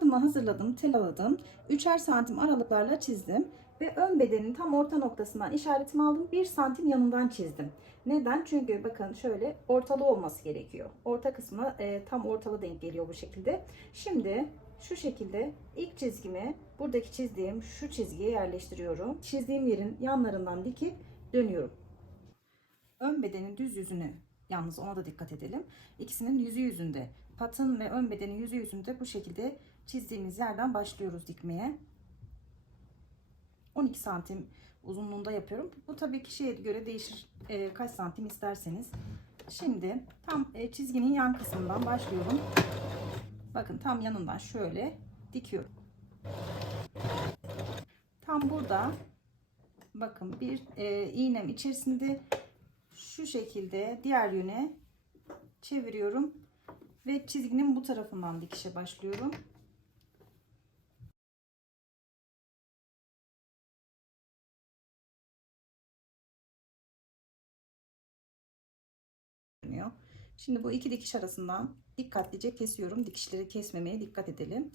Patımı hazırladım, telaladım. Üçer santim aralıklarla çizdim. Ve ön bedenin tam orta noktasından işaretimi aldım. Bir santim yanından çizdim. Neden? Çünkü bakın şöyle ortalı olması gerekiyor. Orta kısmına e, tam ortalı denk geliyor bu şekilde. Şimdi şu şekilde ilk çizgimi buradaki çizdiğim şu çizgiye yerleştiriyorum. Çizdiğim yerin yanlarından dikip dönüyorum. Ön bedenin düz yüzünü yalnız ona da dikkat edelim. İkisinin yüzü yüzünde. Patın ve ön bedenin yüzü yüzünde bu şekilde çizdiğimiz yerden başlıyoruz dikmeye. 12 santim uzunluğunda yapıyorum. Bu tabii kişiye göre değişir. Ee, kaç santim isterseniz. Şimdi tam e, çizginin yan kısmından başlıyorum. Bakın tam yanından şöyle dikiyorum. Tam burada bakın bir e, iğnem içerisinde şu şekilde diğer yöne çeviriyorum ve çizginin bu tarafından dikişe başlıyorum. Şimdi bu iki dikiş arasından dikkatlice kesiyorum. Dikişleri kesmemeye dikkat edelim.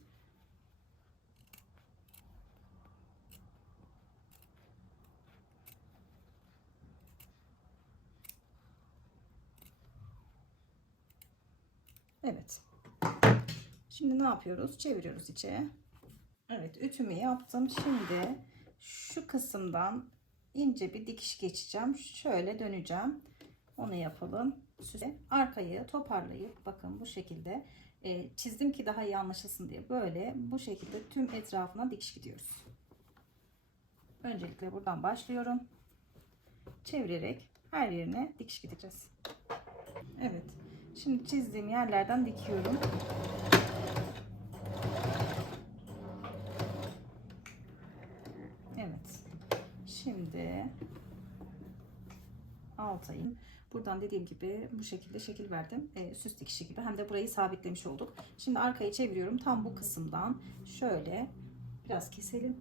Evet. Şimdi ne yapıyoruz? Çeviriyoruz içe. Evet, ütümü yaptım. Şimdi şu kısımdan ince bir dikiş geçeceğim. Şöyle döneceğim. Onu yapalım. Arkayı toparlayıp bakın bu şekilde e, çizdim ki daha iyi anlaşılsın diye böyle bu şekilde tüm etrafına dikiş gidiyoruz. Öncelikle buradan başlıyorum. Çevirerek her yerine dikiş gideceğiz. Evet. Şimdi çizdiğim yerlerden dikiyorum. Evet. Şimdi altayım. Buradan dediğim gibi bu şekilde şekil verdim. E, süs dikişi gibi. Hem de burayı sabitlemiş olduk. Şimdi arkayı çeviriyorum. Tam bu kısımdan şöyle biraz keselim.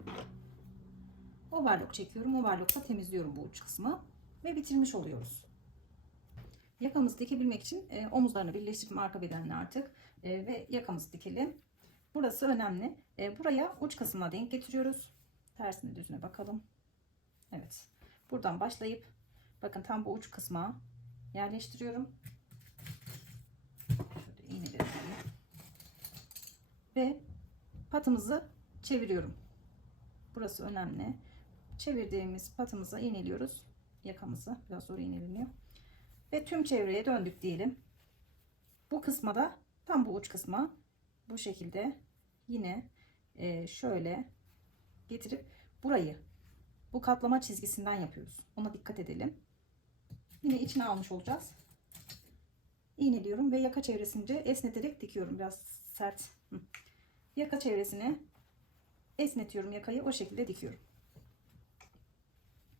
Overlock çekiyorum. Overlock'ta temizliyorum bu uç kısmı. Ve bitirmiş oluyoruz. Yakamızı dikebilmek için e, omuzlarını birleştirdim arka bedenle artık. E, ve yakamızı dikelim. Burası önemli. E, buraya uç kısmına denk getiriyoruz. Tersine düzüne bakalım. Evet. Buradan başlayıp bakın tam bu uç kısma yerleştiriyorum. Şöyle iğneleri Ve patımızı çeviriyorum. Burası önemli. Çevirdiğimiz patımıza iğneliyoruz. Yakamızı biraz zor iğneleniyor. Ve tüm çevreye döndük diyelim. Bu kısma da tam bu uç kısma bu şekilde yine e, şöyle getirip burayı bu katlama çizgisinden yapıyoruz. Ona dikkat edelim. Yine içine almış olacağız. İğneliyorum ve yaka çevresince esneterek dikiyorum. Biraz sert. Yaka çevresini esnetiyorum yakayı o şekilde dikiyorum.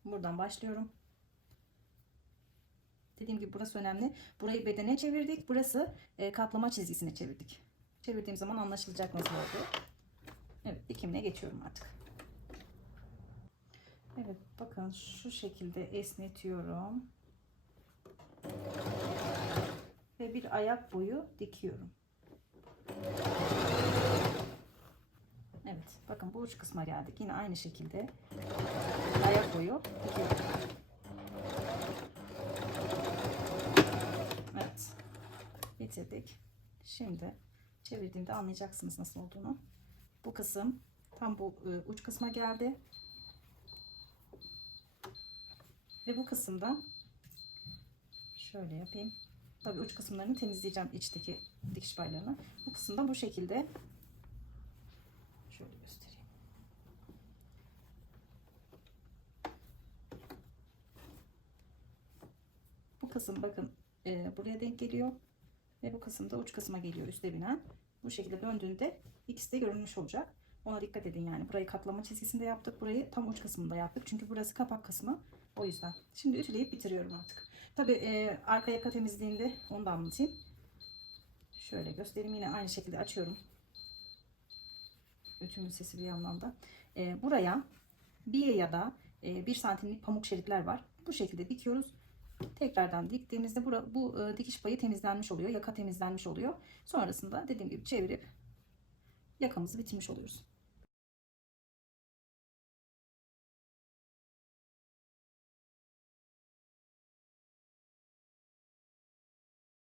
Buradan başlıyorum. Dediğim gibi burası önemli. Burayı bedene çevirdik. Burası e, katlama çizgisine çevirdik. Çevirdiğim zaman anlaşılacak nasıl oldu. Evet dikimine geçiyorum artık. Evet bakın şu şekilde esnetiyorum. Ve bir ayak boyu dikiyorum. Evet bakın bu uç kısma geldik. Yine aynı şekilde ayak boyu dikiyorum. Evet. Bitirdik. Şimdi çevirdiğimde anlayacaksınız nasıl olduğunu. Bu kısım tam bu e, uç kısma geldi. Ve bu kısımda şöyle yapayım. Tabii uç kısımlarını temizleyeceğim içteki dikiş paylarını. Bu kısımda bu şekilde şöyle göstereyim. Bu kısım bakın e, buraya denk geliyor. Ve bu kısımda uç kısma geliyor üstte binen. Bu şekilde döndüğünde ikisi de görünmüş olacak. Ona dikkat edin yani. Burayı katlama çizgisinde yaptık. Burayı tam uç kısmında yaptık. Çünkü burası kapak kısmı. O yüzden. Şimdi ütüleyip bitiriyorum artık. Tabi e, arka yaka temizliğinde onu da anlatayım. Şöyle göstereyim. Yine aynı şekilde açıyorum. Ütümün sesi bir yandan da. E, buraya bir ya da e, bir santimlik pamuk şeritler var. Bu şekilde dikiyoruz. Tekrardan diktiğimizde bu, bu e, dikiş payı temizlenmiş oluyor. Yaka temizlenmiş oluyor. Sonrasında dediğim gibi çevirip yakamızı bitirmiş oluyoruz.